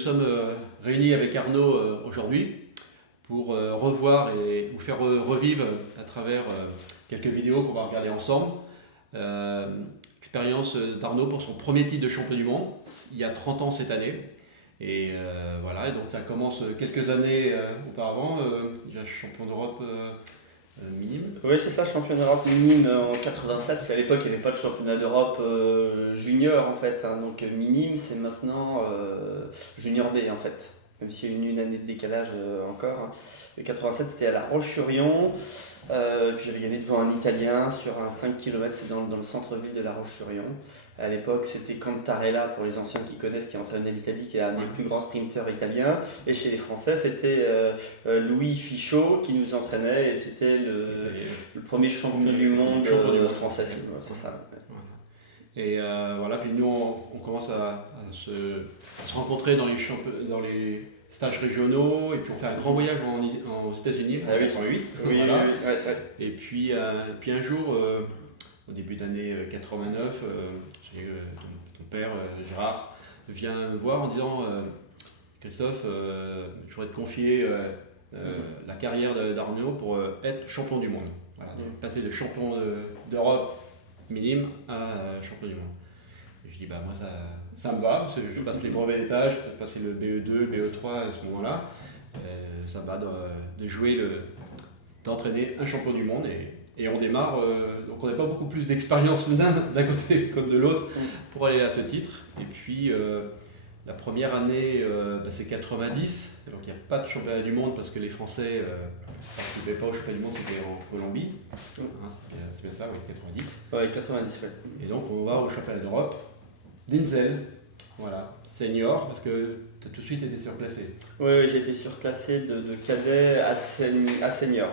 sommes réunis avec Arnaud aujourd'hui pour revoir et vous faire revivre à travers quelques vidéos qu'on va regarder ensemble. Expérience d'Arnaud pour son premier titre de champion du monde, il y a 30 ans cette année. Et voilà, et donc ça commence quelques années auparavant, déjà champion d'Europe minime. Oui, c'est ça, champion d'Europe minime en 87, parce qu'à l'époque il n'y avait pas de championnat d'Europe junior en fait, hein, donc minime c'est maintenant junior B en fait, même s'il y a une année de décalage encore. Hein. Le 87 c'était à La Roche-sur-Yon, puis j'avais gagné devant un Italien sur un 5 km, c'est dans le centre-ville de La Roche-sur-Yon. À l'époque, c'était Cantarella, pour les anciens qui connaissent, qui entraînait l'Italie, qui est un des plus grands sprinteurs italiens. Et chez les Français, c'était Louis Fichot qui nous entraînait, et c'était le premier champion du monde français. C'est ça. Et voilà, puis nous, on commence à se rencontrer dans les stages régionaux, et puis on fait un grand voyage aux États-Unis en 1988. Oui, voilà. oui. Et puis un jour, au début d'année 89, ton père, Gérard, vient me voir en disant Christophe, je voudrais te confier la carrière d'Arnaud pour être champion du monde. Voilà, passer de champion d'Europe minime à champion du monde. Et je dis moi ça me va, parce que je passe les brevets d'étage, je peux passer le BE2, BE3 à ce moment-là. Ça me va d'entraîner un champion du monde. Et on démarre, donc on n'a pas beaucoup plus d'expérience l'un d'un côté comme de l'autre pour aller à ce titre. Et puis la première année, c'est 90, donc il n'y a pas de championnat du monde parce que les Français ne participaient pas au championnat du monde, c'était en Colombie. Hein, c'est bien ça, oui, 90. Oui, 90, oui. Et donc on va au championnat d'Europe d'Inzel, voilà, senior, parce que tu as tout de suite été surclassé. Oui, j'ai été surclassé de cadet à senior.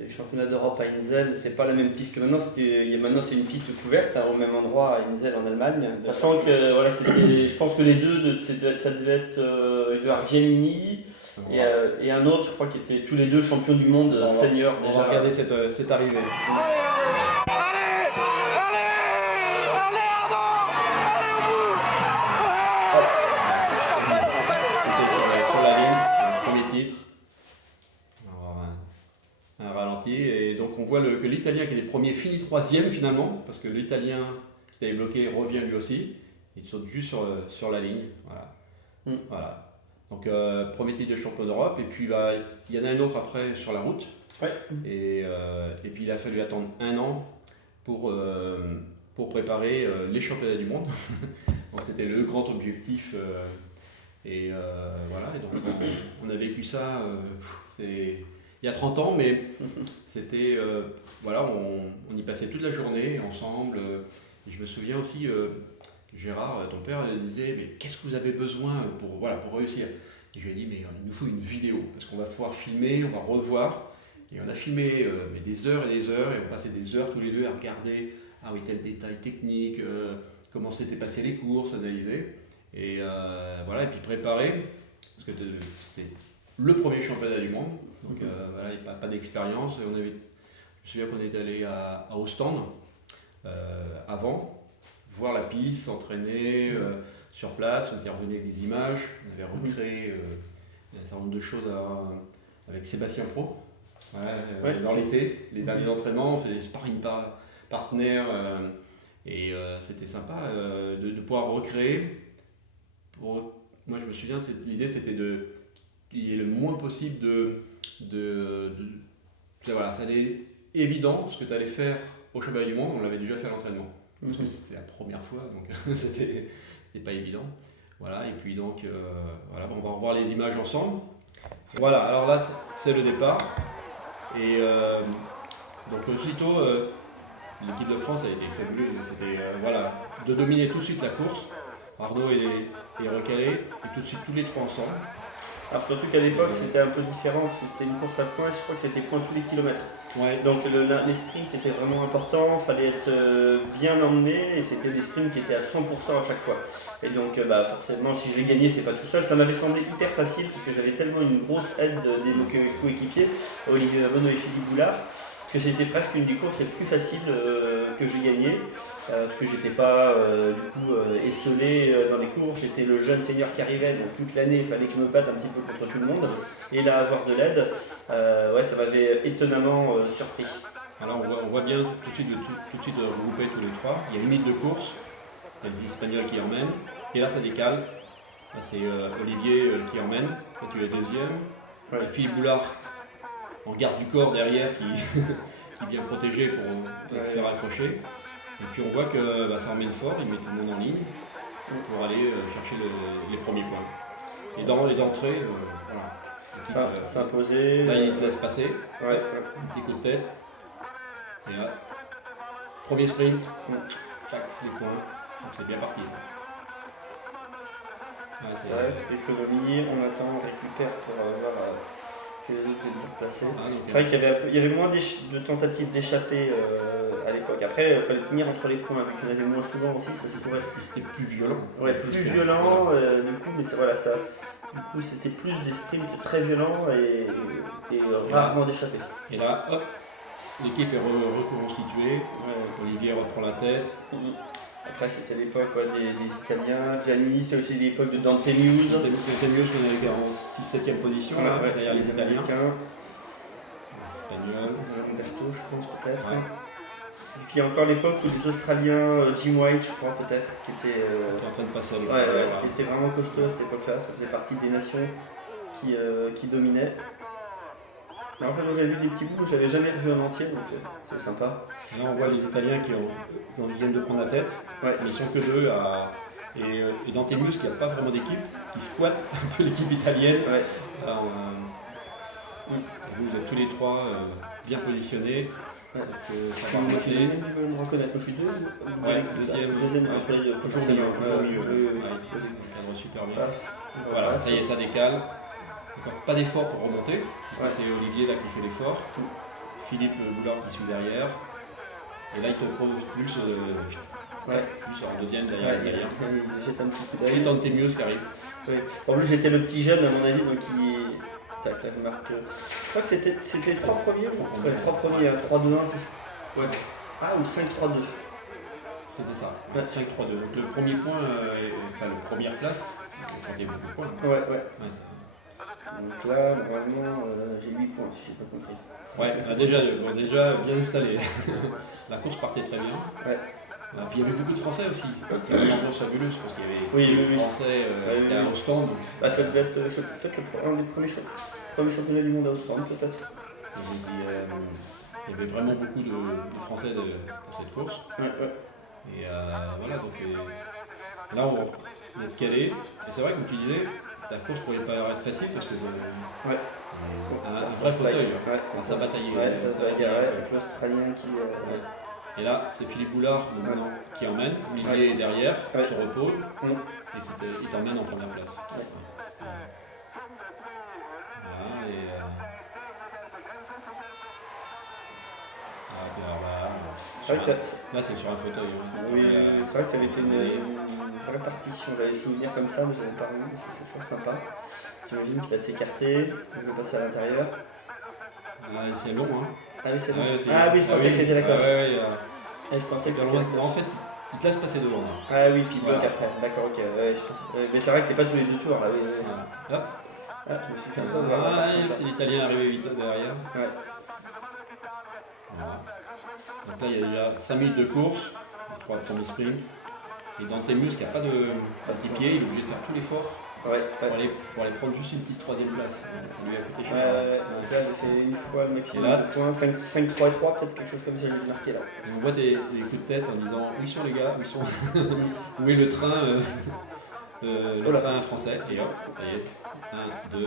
Le championnat d'Europe à Inzel, c'est pas la même piste que maintenant. Maintenant, c'est une piste couverte au même endroit à Inzel en Allemagne. Sachant que je pense que les deux, ça devait être Edouard Giannini et un autre, je crois, qui étaient tous les deux champions du monde senior déjà. On va regarder cette arrivée. Et donc on voit que l'Italien qui était premier finit troisième finalement, parce que l'Italien qui avait bloqué revient lui aussi, il saute juste sur la ligne. Voilà. Voilà. Donc premier titre de champion d'Europe, et puis il y en a un autre après sur la route. Ouais. Et puis il a fallu attendre un an pour préparer les championnats du monde. Donc c'était le grand objectif. Et voilà, et donc on a vécu ça. Il y a 30 ans, mais c'était, voilà, on y passait toute la journée ensemble. Et je me souviens aussi, Gérard, ton père, disait, mais qu'est-ce que vous avez besoin pour réussir? Et je lui ai dit, mais il nous faut une vidéo, parce qu'on va pouvoir filmer, on va revoir. Et on a filmé mais des heures et des heures, et on passait des heures tous les deux à regarder, ah oui, tel détail technique, comment s'étaient passées les courses, analyser. Et voilà, et puis préparer, parce que c'était le premier championnat du monde. Donc voilà, il n'y a pas d'expérience. Je me souviens qu'on était allé à Ostende avant, voir la piste, s'entraîner sur place. On était revenu avec des images, on avait recréé un certain nombre de choses avec Sébastien Pro. Dans l'été, les derniers entraînements, on faisait des sparring partners et c'était sympa de pouvoir recréer. Moi je me souviens, l'idée c'était qu'il y ait le moins possible voilà, ça allait évident ce que tu allais faire au championnat du monde, on l'avait déjà fait à l'entraînement. Parce que c'était la première fois, donc c'était pas évident. Voilà, et puis donc, voilà, on va revoir les images ensemble. Voilà, alors là, c'est le départ. Et donc aussitôt, l'équipe de France a été fabuleuse. C'était voilà, de dominer tout de suite la course. Arnaud est recalé, et tout de suite tous les trois ensemble. Alors surtout qu'à l'époque c'était un peu différent, parce que c'était une course à points, je crois que c'était points tous les kilomètres. Ouais. Donc les sprints étaient vraiment importants, il fallait être bien emmené, et c'était des sprints qui étaient à 100% à chaque fois. Et donc forcément si je l'ai gagné, c'est pas tout seul, ça m'avait semblé hyper facile, parce que j'avais tellement une grosse aide des coéquipiers, Olivier Labonneau et Philippe Boulard. que c'était presque une des courses les plus faciles que j'ai gagnées. Parce que j'étais pas esselé dans les courses, j'étais le jeune senior qui arrivait, donc toute l'année il fallait que je me batte un petit peu contre tout le monde. Et là, avoir de l'aide, ouais, ça m'avait étonnamment surpris. Alors on voit bien tout de suite regrouper tous les trois. Il y a une minute de course, il y a les Espagnols qui emmènent, et là ça décale. Là c'est Olivier qui emmène, toi tu es deuxième. Ouais. Il y a Philippe Boulard en garde du corps derrière qui, qui vient protéger pour pas se faire accrocher. Et puis on voit que ça emmène fort, il met tout le monde en ligne pour aller chercher les premiers points. Et d'entrée, voilà. S'imposer. Là il te laisse passer, Ouais. un petit coup de tête. Et là, premier sprint, clac, les points, donc c'est bien parti. Ouais, Économie, on attend, on récupère pour voir que les autres viennent de placer. C'est donc, vrai qu'il y avait moins de tentatives d'échapper à l'époque. Après, il fallait tenir entre les points, vu qu'il y en avait moins souvent aussi, ça c'est vrai. C'était plus violent. Ouais, plus violent, voilà. du coup, mais voilà, ça. Du coup, c'était plus des sprints très violents et rarement d'échappés. Et là, hop, l'équipe est reconstituée. Ouais. Olivier reprend la tête. Après, c'était l'époque des Italiens. Gianni, c'est aussi l'époque de Dante Muse. Dante Muse, on était en 6-7e position, là, derrière les Italiens. Les Espagnols. Lamberto, je pense, peut-être. Ouais. Et puis, il y a encore l'époque où les Australiens, Jim White, je crois, peut-être, qui était. Qui est en train de passer à l'extérieur. Qui était vraiment costaud à cette époque-là. Ça faisait partie des nations qui dominaient. Mais en fait, j'avais vu des petits bouts que j'avais jamais revus en entier, donc c'est sympa. Là, on voit les Italiens qui viennent de prendre la tête, mais ils sont que deux. Et Dante Muse, qui n'a pas vraiment d'équipe, qui squatte un peu l'équipe italienne. Ouais. Là, vous êtes tous les trois bien positionnés. Ouais. Parce que ça Moi, va je vais même me reconnaître. Je suis deuxième entre les deux. Toujours mieux. Logique. On cadre super bien. Paf, on Voilà, repasse. ça y est, ça décale. Encore pas d'effort pour remonter. Ouais. C'est Olivier là qui fait l'effort. Philippe Boulard qui suit derrière. Et là, il te propose plus en deuxième derrière l'Italien. Il jette un petit coup Et d'œil. Dante Muse qui arrive. Oui. En plus, j'étais le petit jeune à mon avis, donc il. Tac, là je marque. Je crois que c'était les trois premiers. Ouais, les trois premiers, 3-2-1. Ouais. Ah, ou 5-3-2. C'était ça. Ouais. 5-3-2. Donc le premier point, enfin la première place, quand il y a beaucoup de points. Ouais. Ouais. Donc là, normalement, j'ai 8 points si j'ai pas compris. Ouais, déjà bien installé. La course partait très bien. Ouais. Puis il y avait beaucoup de Français aussi. C'était une ambiance fabuleuse parce qu'il y avait Oui. Français qui étaient au stand. Bah, ça devait être peut-être un des premiers championnats du monde à Ostende, peut-être. Il y avait vraiment beaucoup de Français pour cette course. Ouais. Et voilà, donc c'est. Là, on est calé. Et c'est vrai, comme tu disais, la course pourrait pas être facile parce que. Un vrai fauteuil. Ça bataillait. Ouais, ça se bagarrait avec l'Australien qui. Et là, c'est Philippe Boulard maintenant qui emmène. Olivier est derrière, se repose. Et il t'emmène en première place. Voilà, et. C'est vrai que là, c'est sur un fauteuil. Oui, c'est vrai que ça avait été une vraie partition. J'avais des souvenirs comme ça, mais j'avais pas vu. C'est toujours sympa. J'imagine qu'il va s'écarter, je vais passer à l'intérieur. C'est long, hein. Ah oui, c'est long. Ah oui, je pensais que c'était la cloche. Je pensais que c'était la cloche. En fait, il te laisse passer devant. Ah oui, puis il bloque après. D'accord, ok. Ouais, je pensais. Mais c'est vrai que c'est pas tous les deux tours là. Oui. Hop. Ah, je me suis fait un peu voir. L'Italien est arrivé vite derrière. Ouais. Voilà. Donc là, il y a déjà 5 minutes de course, les 3 premiers sprints. Et Dante Muse qui n'a pas de petit pied, il est obligé de faire tout l'effort pour aller prendre juste une petite troisième place. Ça lui a coûté cher. Donc là, j'ai fait une fois le maximum de points, 5, 3 et 3, peut-être quelque chose comme ça, j'ai marqué là. Et on voit des coups de tête en disant où sont les gars, où est le train, train français. Et hop, ça y est, 1, 2.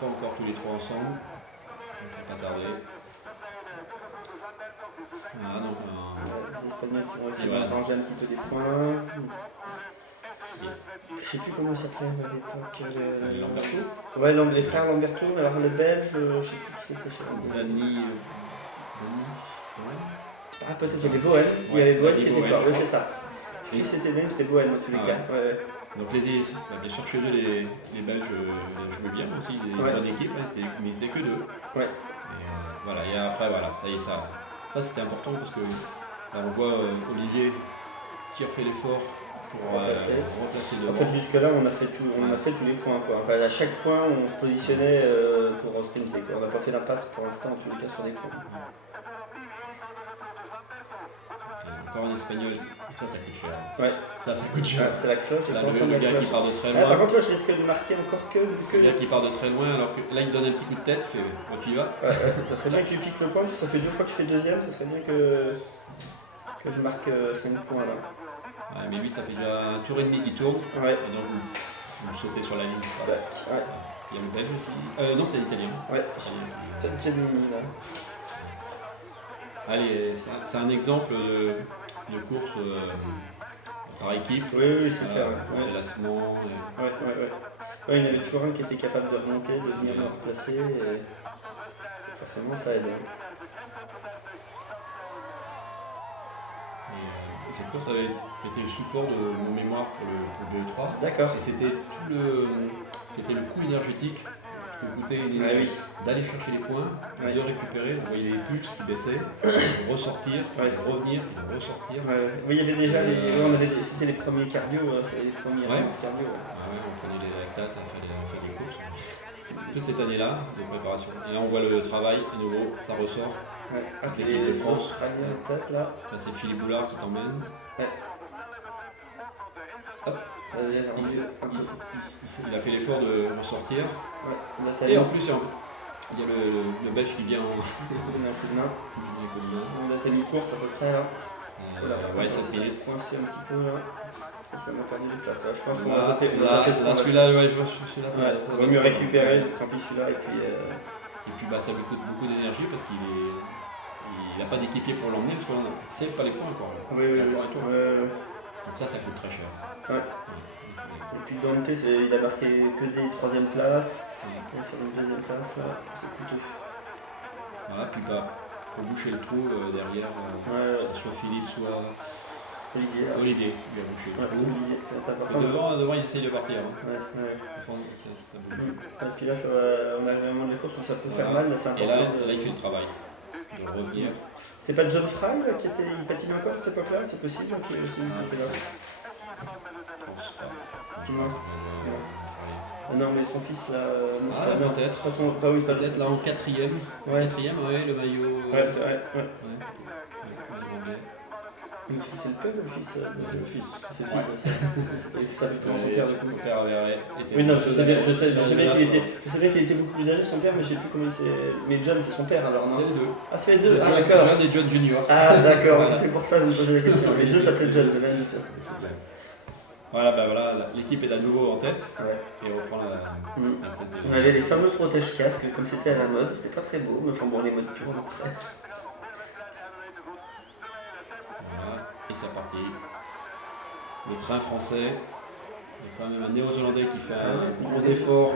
Pas encore tous les trois ensemble. Ça va pas tarder. Voilà, donc les Espagnols qui vont essayer de ranger un petit peu des points. Je sais plus comment il s'appelait à l'époque. Lamberto. Ouais, les frères Lamberto. Alors le belge, je sais plus qui c'était chez Lamberto. Dani. Ah, peut-être il y avait Bohen. Il y avait Bohen qui était fort, c'est ça. Je sais plus si c'était même, c'était Bohen dans tous les cas. Ouais. Donc bien sûr chez eux les Belges jouaient bien aussi, une bonne équipe, hein, mais ils étaient que deux. Ouais. Et voilà, et après voilà, ça y est, ça c'était important parce que là, on voit Olivier qui refait l'effort pour remplacer devant. En fait jusque-là on a fait tous les points quoi. Enfin à chaque point on se positionnait pour sprinter quoi. On n'a pas fait d'impasse pour l'instant en tous les cas sur des points. Encore un espagnol, et ça coûte cher. Ouais. Ça coûte cher. C'est la cloche. Là, le gars qui part de très loin. Par contre, là, je risque de marquer encore que. Le gars qui part de très loin, alors que là, il me donne un petit coup de tête, il fait bon, tu y vas. Ça serait bien que je pique le point, ça fait 2 fois que je fais deuxième, ça serait bien que je marque 5 points là. Ouais, mais lui, ça fait déjà un tour et demi qu'il tourne. Ouais. Et donc, vous sautez sur la ligne. Ouais. Il y a le belge aussi. Non, c'est l'italien. Ouais. C'est Gemini là. Allez, c'est un exemple de course par équipe. Oui, c'est clair. Délassement. Ouais, il y en avait toujours un qui était capable de remonter, de venir me replacer. Et forcément, ça aide. Et cette course avait été le support de mon mémoire pour le BE3. D'accord. Et c'était le coût énergétique que coûtait d'aller chercher les points, de récupérer, on voyait les pulses qui baissaient, de ressortir, de revenir, puis de ressortir. Oui, il y avait déjà c'était les premiers cardio, c'était les premiers cardio. On prenait les lactates à faire des courses. Toute cette année-là de préparation. Et là on voit le travail, à nouveau, ça ressort. C'est l'équipe de France. Là c'est Philippe Boulard qui t'emmène. Hop. Il a fait l'effort de ressortir. Et en plus, il y a le belge qui vient en coup de main. On a mis course à peu près là. Ça se finit. Coincé un petit peu là. Parce qu'on a perdu de place là. Je pense qu'on va zapper. Celui-là, celui-là, ça va mieux récupérer. Tant pis celui-là. Et puis ça lui coûte beaucoup d'énergie parce qu'il n'a pas d'équipier pour l'emmener parce qu'on sait pas les points encore. Donc ça coûte très cher. Et puis Dante, il a marqué que des 3e places. Il va faire une 2e place là. C'est coûteux. Voilà, puis pour boucher le trou derrière, soit Philippe, soit Olivier. Il a bouché le trou. C'est important. Devant, il essaye de partir. Ça bouge. Et puis là, on a vraiment des courses où ça peut faire mal, mais c'est important. Et là, il fait le travail de revenir. C'était pas John Fry là, il patinait encore à cette époque-là, c'est possible qu'il est aussi là. Non, mais son fils là. Peut-être. Peut-être là en 4ème. Le maillot. C'est vrai. C'est le père ou le fils C'est le fils. C'est le fils, et ça fait comment son père du coup. Son père avait été. Oui, non, je savais qu'il était beaucoup plus âgé, son père, mais je sais plus comment il s'est. Mais John, c'est son père alors, non? C'est les deux. Ah, c'est les deux. Ah, d'accord. John et John Junior. Ah, d'accord, c'est pour ça que je me posais la question. Les deux s'appelaient John, j'avais un doute. Voilà, l'équipe est à nouveau en tête et on reprend la tête On avait les fameux protège-casques comme c'était à la mode, c'était pas très beau, mais enfin bon, les modes tournent après. Voilà, et c'est parti. Le train français, il y a quand même un néo-zélandais qui fait un gros effort.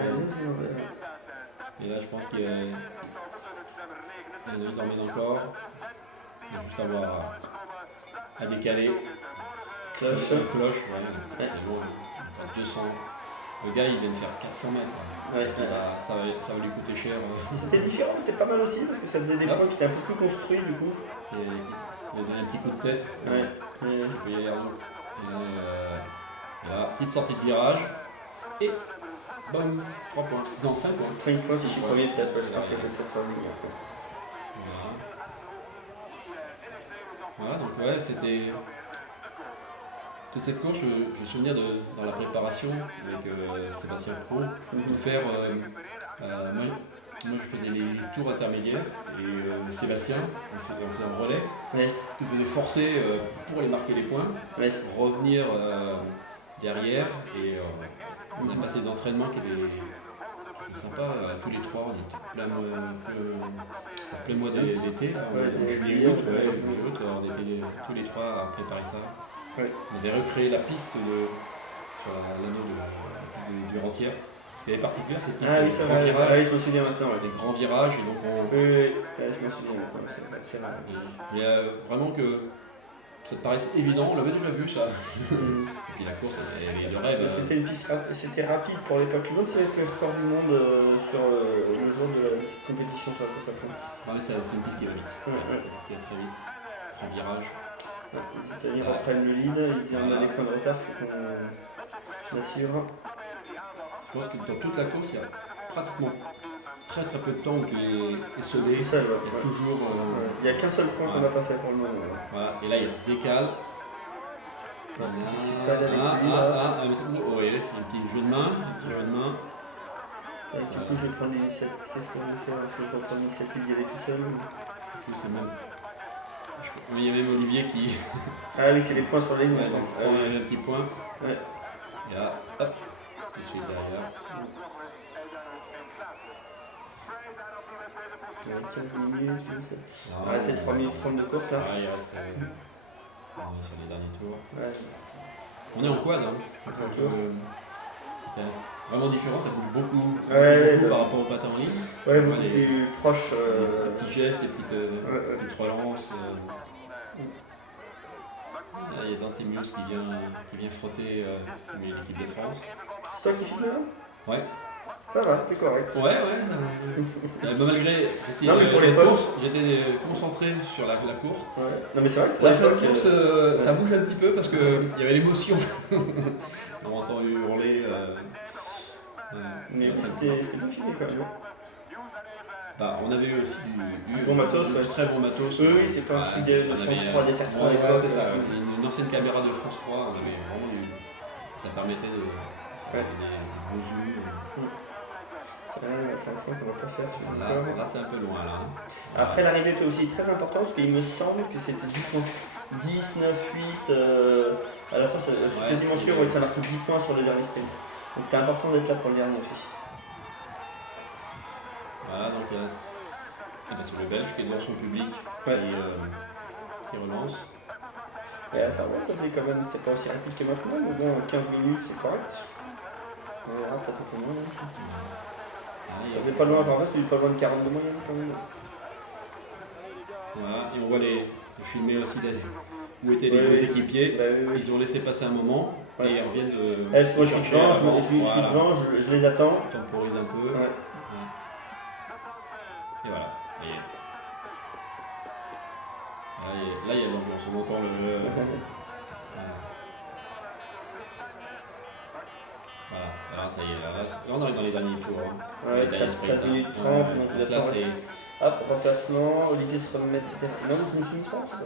Et là, je pense qu'il y en emmène encore. Il va juste avoir à décaler. Cloche, ouais. Bon, 200. Le gars, il vient de faire 400 mètres. Ça va lui coûter cher. C'était différent, c'était pas mal aussi parce que ça faisait des points qui étaient un peu plus construits du coup. Et il a donné un petit coup de tête. Il peut y aller à nous. Et là, petite sortie de virage. Et boum, 3 points. Non, 5 points. 5 points si je suis premier, peut-être. Je pense que je vais peut-être faire lui. Voilà, donc c'était. Toute cette course, je me souviens dans la préparation avec Sébastien Pro, de faire. Moi, je faisais les tours intermédiaires et Sébastien, on faisait un relais. Il faisait forcer pour aller marquer les points, revenir derrière et on a passé des entraînements qui étaient sympas. Tous les trois, on était plein mois d'été, juillet-août, on était tous les trois à préparer ça. On avait recréé la piste sur l'anneau du Rentière. Elle est particulière cette piste. Ah oui, c'est vrai, je me souviens maintenant. Des grands virages et donc Oui, je me souviens maintenant, c'est vrai. Il y a vraiment ça te paraissait évident, on l'avait déjà vu ça. Et puis la course, elle est de rêve. C'était une piste c'était rapide pour l'époque. Tu vois, c'est fait le record du monde sur le jour de la compétition sur la course à fond. Ouais, mais c'est une piste qui va vite. Qui va très vite. Grand virage. Les Italiens reprennent le lead, ils disent on a des points de retard, il faut qu'on assure. Je pense que dans toute la course, il y a pratiquement très peu de temps où tu es sauvé. Tout seul, Il y a toujours. il n'y a qu'un seul point qu'on n'a pas fait pour le moment. Voilà, et là il décale. Je suis pas allé avec lui là. Oui, un petit jeu de main. Du coup, je vais prendre l'initiative. Qu'est-ce que je vais faire? Est-ce que je reprends l'initiative d'y aller tout seul? Il y a même Olivier qui. Ah oui, c'est les points sur la ligne, je pense. Prend un petit point. Ouais. Et là, hop, tout de suite derrière. 15 minutes, c'est 3 minutes 30 de course. Ouais, il reste. On est sur les derniers tours. Ouais. On est en quad, hein. C'est vraiment différent, ça bouge beaucoup, par rapport au patin en ligne. Ouais, beaucoup plus proche. Les petits gestes, les petites relances. Là, il y a Dantémius qui vient frotter l'équipe de France. C'est toi qui filmes là? Ouais. Ça va, c'est correct. Ouais. Malgré les courses, j'étais concentré sur la course. Ouais. Non mais c'est vrai que pour la fin de course, ça bouge un petit peu parce qu'il y avait l'émotion. On entend hurler. Mais c'était bien filmé quand même. Bah, on avait aussi du bon matos, très bon matos. Oui, c'est pas un truc de France 3, des faire 3 à l'époque. C'est ça, une ancienne caméra de France 3, on avait vraiment eu. Ça permettait de faire des beaux zooms. C'est un point qu'on va pas faire sur le corps. Là, c'est un peu loin là. Après, l'arrivée était aussi très importante parce qu'il me semble que c'était 10 points. 10, 9, 8. À la fin, je suis quasiment sûr que ça marque 10 points sur le dernier sprint. Donc c'était important d'être là pour le dernier aussi. Voilà, donc c'est le Belge qui est devant son public qui relance. Et ça faisait quand même, c'était pas aussi rapide que maintenant, mais bon, 15 minutes c'est correct. On verra peut-être un peu moins. Ça faisait pas loin, par il pas loin de 40 de moyenne quand même. Voilà, et on voit les filmer aussi où étaient les deux équipiers. Oui. Ils ont laissé passer un moment et ils reviennent de. Moi je suis devant, je les attends. On temporise un peu. Ouais. Et voilà. Là, il y a l'ambiance, on entend le. Voilà, alors ça y est, là on arrive dans les derniers tours. Ouais, 13 minutes 30, donc il va passer. Hop, remplacement, Olivier se remet derrière. Non, je me suis mis 30, c'est ça.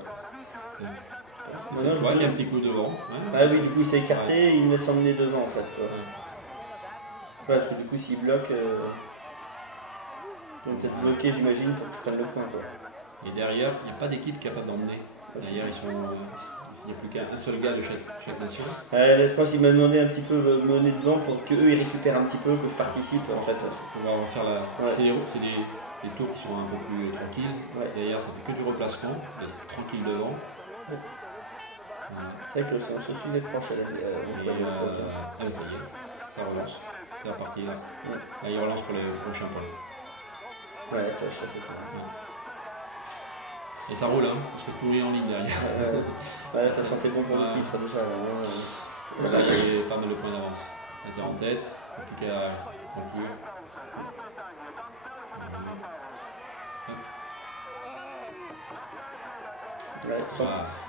C'est vrai qu'il y a un petit coup devant. Ah oui, du coup il s'est écarté et il me laisse emmener devant en fait. Parce que du coup s'il bloque, ils vont peut-être bloquer j'imagine pour que tu prennes le point. Et derrière, il n'y a pas d'équipe capable d'emmener. Derrière, il n'y a plus qu'un seul gars de chaque nation. Je pense qu'il m'a demandé un petit peu de mener devant pour qu'eux ils récupèrent un petit peu, que je participe en fait. On va faire c'est des tours qui sont un peu plus tranquilles. Derrière, ça fait que du replacement, d'être tranquille devant. C'est vrai que on se suivait proche à la ah mais ça y est, ça relance. C'est reparti là. Là, il relance pour les prochains points. Ouais, je sais ça. Et ça roule, hein, parce que tout est en ligne derrière. Ça sentait bon pour le titre déjà. Là, il y avait pas mal de points d'avance. On était en tête, il n'y a plus qu'à conclure.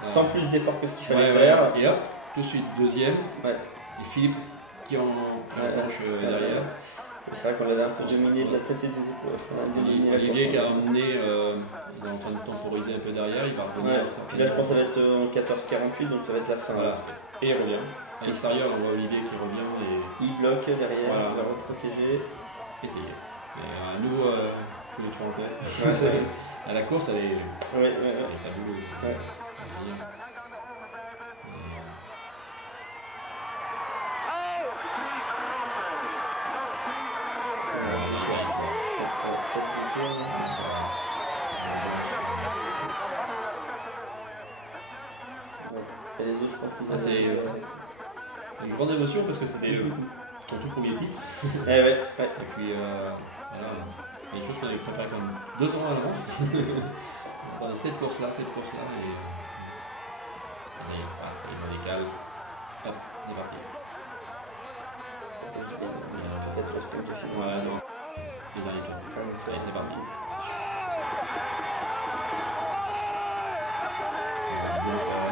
Sans plus d'efforts que ce qu'il fallait faire. Et hop, tout de suite, deuxième. Et Philippe qui enclenche derrière. C'est vrai qu'on l'avait un peu dominé de la tête et des épaules. Olivier qui a emmené, il est en train de temporiser un peu derrière, il va revenir. Puis là je pense que ça va être en 14-48, donc ça va être la fin. Voilà. Et il revient. À l'extérieur, on voit Olivier qui revient. Il bloque derrière, il va reprotéger. Et c'est à nouveau tous les trois en tête. À la course, elle est fabuleuse. Et les autres, je pense qu'ils c'est une grande émotion parce que c'était ton tout premier titre. Et puis, voilà, c'est une chose qu'on avait préparé comme 2 ans avant. On a cette course-là. Allez, voilà, ça y est, on décale. Hop, c'est parti. Peut-être que je peux te filmer. Voilà, non. Les derniers tours. Allez, c'est parti. Bon, ça va.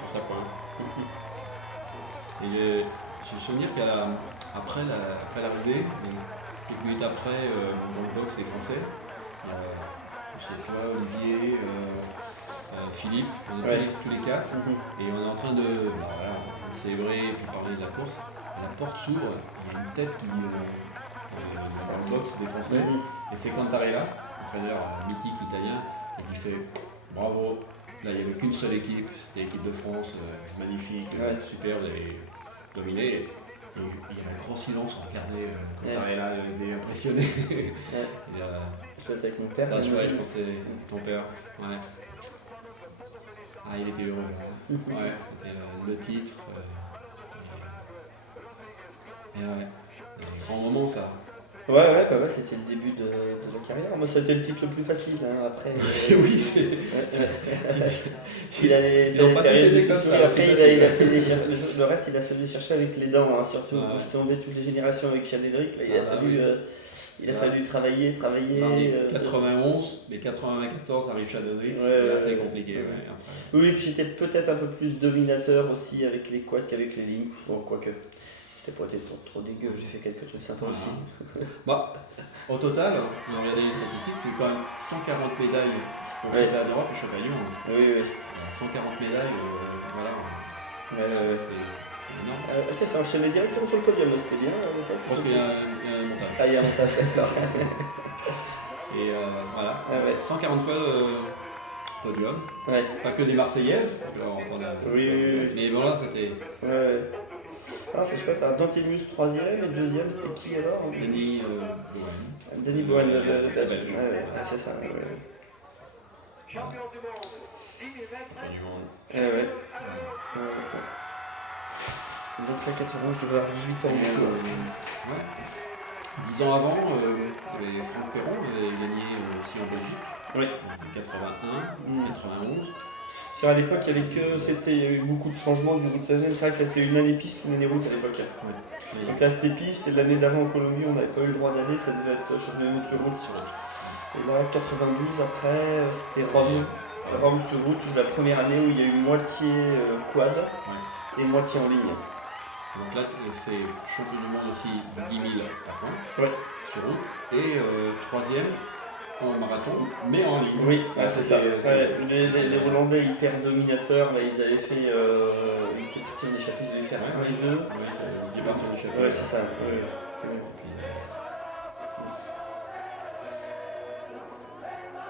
Pour sa pointe. Et j'ai le souvenir après l'arrivée, quelques minutes après, dans le box les Français, chez toi, Olivier, Philippe, on est tous les quatre, et on est en train de célébrer et puis parler de la course. Et la porte s'ouvre, il y a une tête qui dans le box des Français, et c'est Cantarella, entraîneur mythique italien, et qui fait bravo. Là, il n'y avait qu'une seule équipe, c'était l'équipe de France, magnifique, super, vous avez dominé. Et il y avait un grand silence, on regardait Cantarella, il était impressionné. Soit avec mon père. Ça, je pense que c'est ton père. Ouais. Ah, il était heureux. Ouais, c'était le titre. Et ouais, un grand moment ça. Ouais, c'était le début de la carrière. Moi, ça a été le titre le plus facile. Hein. Après, oui, c'est. Il allait. Après, il a fait le reste, il a fallu chercher avec les dents. Hein. Surtout quand je tombais toutes les générations avec Chadédric. Il a fallu travailler. 91, mais 94 arrive Chadédric, c'est assez compliqué. Ouais, après. Oui, puis j'étais peut-être un peu plus dominateur aussi avec les quads qu'avec les lignes. Bon, quoique. C'était pas été trop dégueu, j'ai fait quelques trucs sympas aussi. Bah, au total, on a regardé les statistiques, c'est quand même 140 médailles pour le championnat d'Europe et le championnat du monde. Oui. 140 médailles, voilà. C'est énorme. Ça enchaînait directement sur le podium, c'était bien. Je pense qu'il y a un montage. Ah, il y a un montage, d'accord. Et voilà, 140 fois podium. Pas que des Marseillaises, alors on entend oui. Mais bon là c'était. Ah, c'est chouette, Dantimus 3ème et 2ème, c'était qui alors? Denis Bohan. Denis Bohan, le Belge. C'est ça. Champion du monde, 10 mètres. Donc là, 91, je dois avoir 18 ans. 10 ans avant, il y avait Franck Perron, qui avait gagné aussi en Belgique. Oui. En 81, 91. À l'époque, il y a eu beaucoup de changements du route 16e. C'est vrai que ça c'était une année piste, une année route à l'époque. Donc là c'était piste et l'année d'avant en Colombie on n'avait pas eu le droit d'aller, ça devait être championnat sur route. Et là 92 après c'était Rome sur route, la première année où il y a eu moitié quad et moitié en ligne. Donc là tu fais champion du monde aussi 10 000 à pointe sur route et troisième en marathon, mais en ligne. Oui, c'est ça. Les Hollandais hyper dominateurs, ils avaient fait. Ils étaient partis en échappée, ils devaient faire 1 et 2. Oui, ils étaient partis en échappée. Ouais, c'est ça.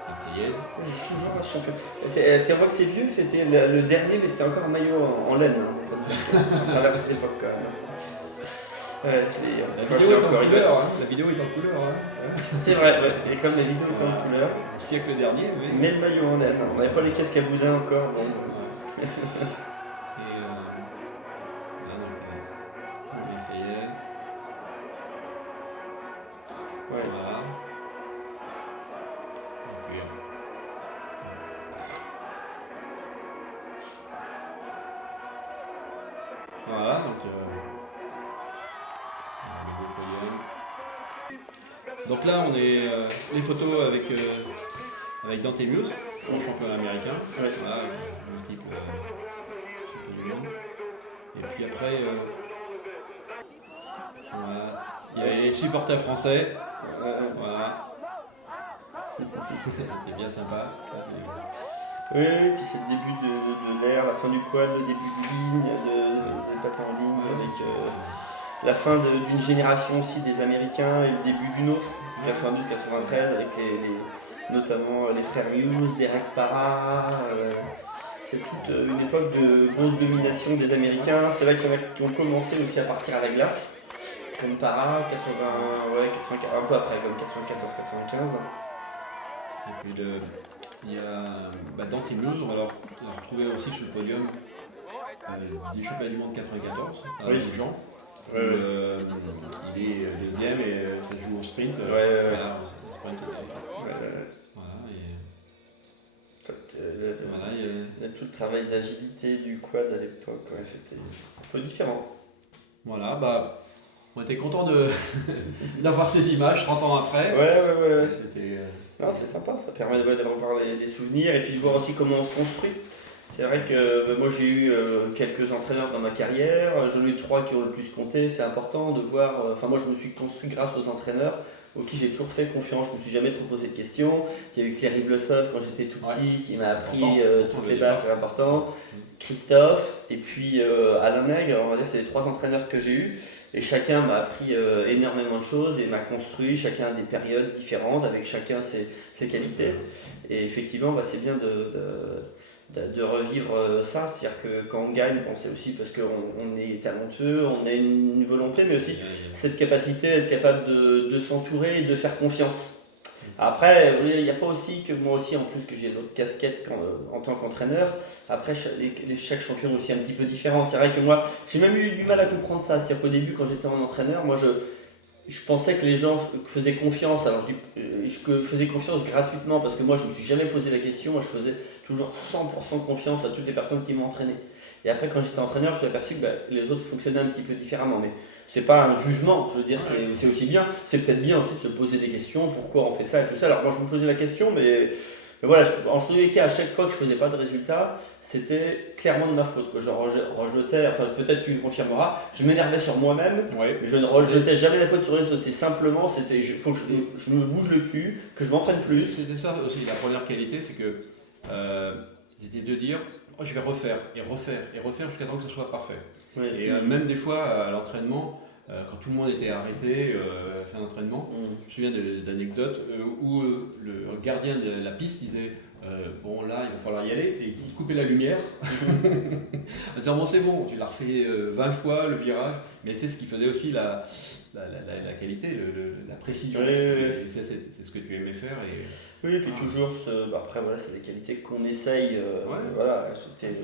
Marseillaise. Toujours un champion. C'est vrai que c'est vieux, c'était le dernier, mais c'était encore un maillot en laine. À travers cette époque quand même. La vidéo est en couleur. La vidéo est en couleur. C'est vrai, et comme la vidéo est en couleur. Au siècle dernier, oui. Mais le maillot en laine. On n'avait pas les casques à boudin encore. Bon. Et là, donc, Marseillaise. Voilà. Et puis, voilà, donc donc là on est les photos avec Dante Muse, le champion américain, voilà, le type champion du monde. Et puis après voilà, il y avait les supporters français, voilà. C'était bien sympa. Oui, puis c'est le début de l'ère, la fin du quad, le début de ligne, des patins en ligne, avec la fin d'une génération aussi des Américains et le début d'une autre, 92-93, avec notamment les frères Hughes, Derek Parra. C'est toute une époque de grosse domination des Américains. C'est là qu'il y en a qui ont commencé aussi à partir à la glace, comme Parra, 80, un peu après, comme 94-95. Et puis il y a dans Team News, on va leur retrouver aussi sur le podium du championnat du monde 94, Jean. Il est deuxième et ça se joue au sprint. Voilà, au sprint. Il y a tout le travail d'agilité du quad à l'époque, c'était un peu différent. Voilà, on était contents d'avoir ces images 30 ans après. Ouais. C'était, non, c'est sympa, ça permet de revoir les souvenirs et puis de voir aussi comment on se construit. C'est vrai que moi j'ai eu quelques entraîneurs dans ma carrière, j'en ai eu 3 qui ont le plus compté, c'est important de voir, moi je me suis construit grâce aux entraîneurs auxquels j'ai toujours fait confiance, je ne me suis jamais trop posé de questions. Il y a eu Thierry Lefebvre quand j'étais tout petit qui m'a appris toutes les bases, c'est important. Christophe et puis Alain Nègre, on va dire c'est les 3 entraîneurs que j'ai eus. Et chacun m'a appris énormément de choses et m'a construit, chacun a des périodes différentes avec chacun ses qualités. Et effectivement, c'est bien de revivre ça, c'est-à-dire que quand on gagne, c'est aussi parce qu'on est talentueux, on a une volonté, mais aussi cette capacité à être capable de s'entourer et de faire confiance. Après, il n'y a pas aussi que moi aussi, en plus que j'ai d'autres casquettes en tant qu'entraîneur, après chaque champion est aussi un petit peu différent. C'est vrai que moi, j'ai même eu du mal à comprendre ça, c'est-à-dire qu'au début quand j'étais en entraîneur, moi je pensais que les gens faisaient confiance, alors je faisais confiance gratuitement parce que moi je ne me suis jamais posé la question, moi je faisais toujours 100% confiance à toutes les personnes qui m'ont entraîné. Et après quand j'étais entraîneur, je me suis aperçu que les autres fonctionnaient un petit peu différemment. Mais c'est pas un jugement, je veux dire, c'est aussi bien, c'est peut-être bien aussi de se poser des questions, pourquoi on fait ça et tout ça. Alors moi je me posais la question, mais voilà, en tous les cas, à chaque fois que je faisais pas de résultat, c'était clairement de ma faute. Je rejetais, peut-être que tu le confirmeras, je m'énervais sur moi-même, mais je ne rejetais jamais la faute sur les autres. C'est simplement, il faut que je me bouge le cul, que je m'entraîne plus. C'était ça aussi, la première qualité, c'est que c'était de dire, je vais refaire jusqu'à temps que ce soit parfait. Et même des fois, à l'entraînement, quand tout le monde était arrêté à faire l'entraînement, je me souviens d'anecdotes où le gardien de la piste disait bon là il va falloir y aller, et il coupait la lumière en disant bon c'est bon, tu l'as refait 20 fois le virage, mais c'est ce qui faisait aussi la qualité, la précision. Et c'est ce que tu aimais faire. Oui, et puis toujours, après voilà, c'est des qualités qu'on essaye, voilà, c'était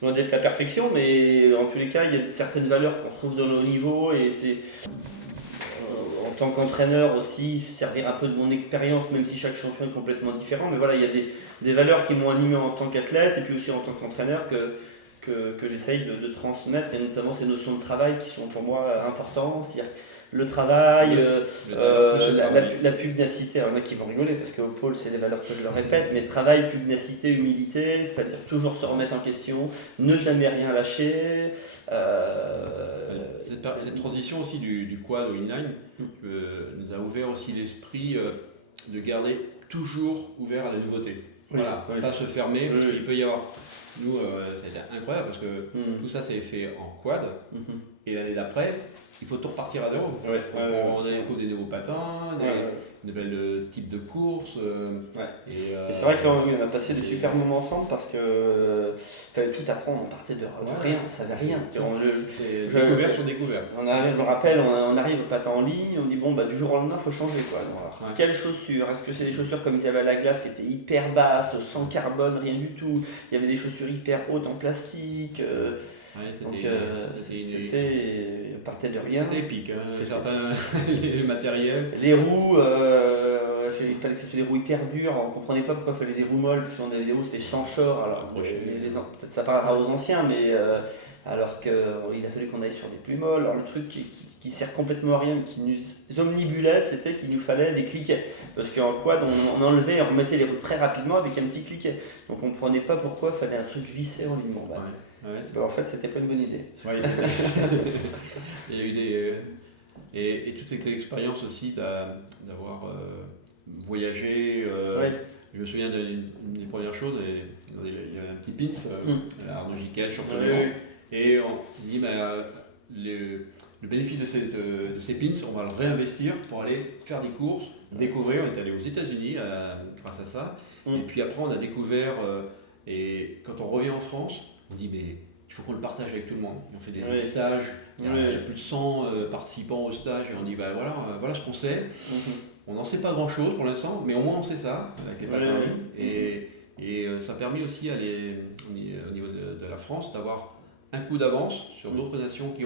loin d'être la perfection, mais en tous les cas, il y a certaines valeurs qu'on trouve dans le haut niveau, et c'est en tant qu'entraîneur aussi, servir un peu de mon expérience, même si chaque champion est complètement différent, mais voilà, il y a des valeurs qui m'ont animé en tant qu'athlète, et puis aussi en tant qu'entraîneur, que j'essaye de transmettre, et notamment ces notions de travail qui sont pour moi importantes. Le travail, la pugnacité, alors il y en a qui vont rigoler parce qu'au pôle c'est des valeurs que je leur répète, mais travail, pugnacité, humilité, c'est-à-dire toujours se remettre en question, ne jamais rien lâcher. Cette transition aussi du quad au inline nous a ouvert aussi l'esprit de garder toujours ouvert à la nouveauté. Voilà, pas se fermer, parce qu'il peut y avoir. Nous, c'était incroyable parce que tout ça s'est fait en quad, et l'année d'après, il faut tout repartir à zéro. On a découvert des nouveaux patins, des nouveaux types de courses. Et c'est vrai qu'on a passé des super moments ensemble parce que fallait tout apprendre, on partait de rien, on savait rien. Découverte sur découverte. Je me rappelle, on arrive au patin en ligne, on dit bon du jour au lendemain il faut changer quoi. Alors, quelles chaussures? Est-ce que c'est des chaussures comme ils avaient à la glace qui étaient hyper basses, sans carbone, rien du tout? Il y avait des chaussures hyper hautes en plastique. Donc on partait de rien. C'était épique, les matériels. Les roues, il fallait que ce soit des roues hyper dures, on ne comprenait pas pourquoi il fallait des roues molles, puis on avait des roues c'était sans short, alors peut-être ça parlera aux anciens, mais alors qu'il a fallu qu'on aille sur des plus molles. Alors le truc qui sert complètement à rien, mais qui nous omnibulait, c'était qu'il nous fallait des cliquets. Parce qu'en quad, on enlevait et on remettait les roues très rapidement avec un petit cliquet. Donc on ne comprenait pas pourquoi il fallait un truc vissé en ligne. En fait, c'était pas une bonne idée. Il y a eu et toute cette expérience aussi d'avoir voyagé. Je me souviens d'une des premières choses, il y avait un petit pins, Arnaud Giquel, champion du monde, et on dit le bénéfice de ces pins, on va le réinvestir pour aller faire des courses, découvrir. On est allé aux États-Unis grâce à ça, et puis après on a découvert, et quand on revient en France, on dit mais il faut qu'on le partage avec tout le monde. On fait des stages, il y a plus de 100 participants au stage, et on dit voilà ce qu'on sait. On n'en sait pas grand chose pour l'instant, mais au moins on sait ça avec les patins en ligne. Et Et ça a permis aussi au niveau de la France d'avoir un coup d'avance sur d'autres nations qui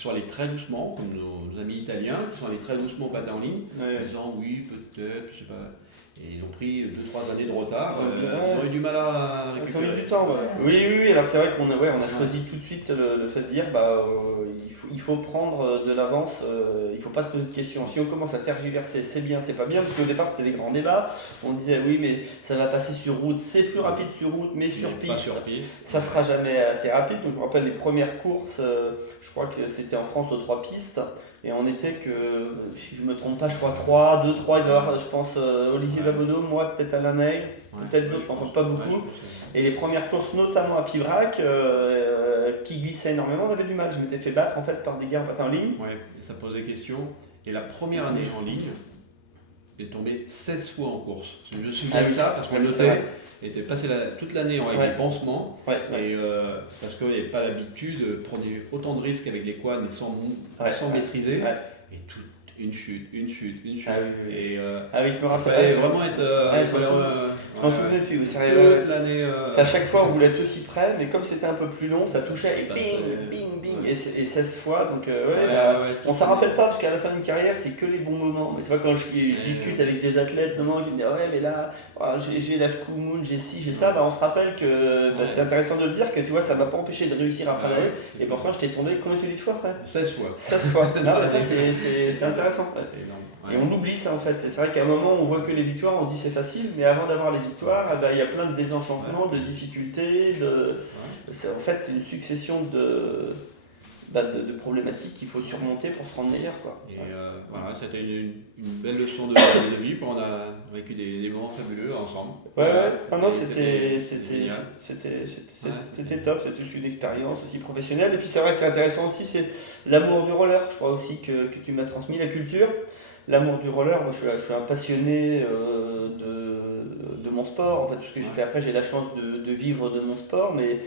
sont allées très doucement, comme nos amis italiens, qui sont allés très doucement au patin en ligne, en disant oui, peut-être, je sais pas. Et ils ont pris 2-3 années de retard, ils ont eu du mal à récupérer. Ça a mis du temps, Oui, alors c'est vrai qu'on a choisi tout de suite le fait de dire il faut prendre de l'avance, il ne faut pas se poser de questions. Si on commence à tergiverser, c'est bien, c'est pas bien, parce qu'au départ c'était les grands débats, on disait oui mais ça va passer sur route, c'est plus rapide sur route, mais sur piste, ça sera jamais assez rapide. Donc je me rappelle les premières courses, je crois que c'était en France aux 3 pistes. Et on était que, si je ne me trompe pas, je crois 3, 2, 3, il doit y avoir, je pense, Olivier Babonneau, moi, peut-être Alain Nègre, peut-être d'autres, je n'en pense pas beaucoup. Et les premières courses, notamment à Pibrac, qui glissaient énormément, on avait du mal. Je m'étais fait battre en fait par des gars en patin en ligne. Ouais, et ça posait question. Et la première année en ligne, il est tombé 16 fois en course. Je me souviens de ça parce qu'on notait. Il était passé toute l'année avec des pansements, et parce qu'il n'y avait pas l'habitude de prendre autant de risques avec les quads, mais sans maîtriser. Et une chute. Et je me rappelle. Il fallait vraiment être. Je m'en souvenais plus. Toute l'année. À chaque fois, on voulait être aussi près, mais comme c'était un peu plus long, ça touchait et bing, et 16 fois. Donc, on s'en rappelle pas parce qu'à la fin d'une carrière, c'est que les bons moments. Mais tu vois, quand je discute avec des athlètes, notamment, qui me disent mais là, j'ai la Moon, j'ai ci, j'ai ça, on se rappelle que c'est intéressant de le dire que tu vois, ça m'a pas empêché de réussir à fin d'année. Et pourtant, je t'ai tombé combien tu dis de fois après 16 fois. 16 fois. Non, mais ça, c'est intéressant. Et on oublie ça en fait. C'est vrai qu'à un moment on voit que les victoires, on dit c'est facile, mais avant d'avoir les victoires, il y a plein de désenchantements, de difficultés. En fait, c'est une succession de problématiques qu'il faut surmonter pour se rendre meilleur. Et voilà, c'était une belle leçon de vie. On a vécu des moments fabuleux ensemble. C'était top, c'était une expérience aussi professionnelle. Et puis c'est vrai que c'est intéressant aussi, c'est l'amour du roller. Je crois aussi que tu m'as transmis la culture. L'amour du roller, moi je suis un passionné de mon sport. En fait, tout ce que j'ai fait après, j'ai la chance de vivre de mon sport, mais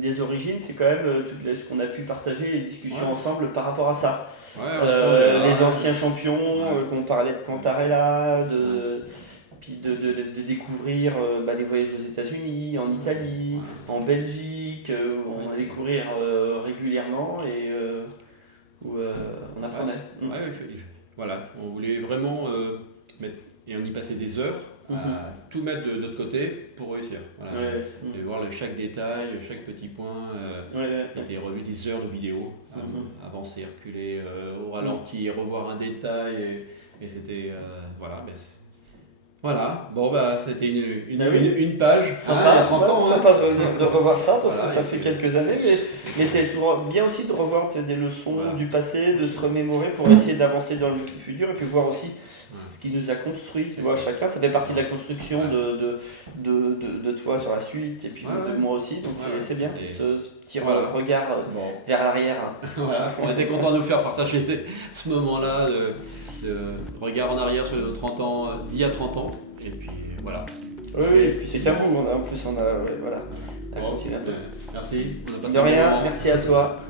des origines, c'est quand même tout ce qu'on a pu partager, les discussions ensemble par rapport à ça. Les anciens champions, qu'on parlait de Cantarella, puis de découvrir les voyages aux États-Unis, en Italie, en Belgique, où on allait courir régulièrement et où on apprenait. Voilà, on voulait vraiment et on y passait des heures à tout mettre de notre côté pour réussir. De voir chaque détail, chaque petit point, était revu des heures de vidéo, avancer, reculer, au ralenti, revoir un détail, et c'était c'était une page. Sympa, 30 ans, sympa de revoir ça parce que ça fait quelques années, mais c'est souvent bien aussi de revoir des leçons du passé, de se remémorer pour essayer d'avancer dans le futur et puis voir aussi ce qui nous a construit. Tu vois, chacun, ça fait partie de la construction de toi sur la suite et puis de moi aussi, donc c'est bien ce petit regard vers l'arrière. On était content de nous faire partager ce moment-là. De regard en arrière sur nos 30 ans, il y a 30 ans, et puis voilà. Et puis c'est qu'un bout, on a Merci. De rien, merci à toi.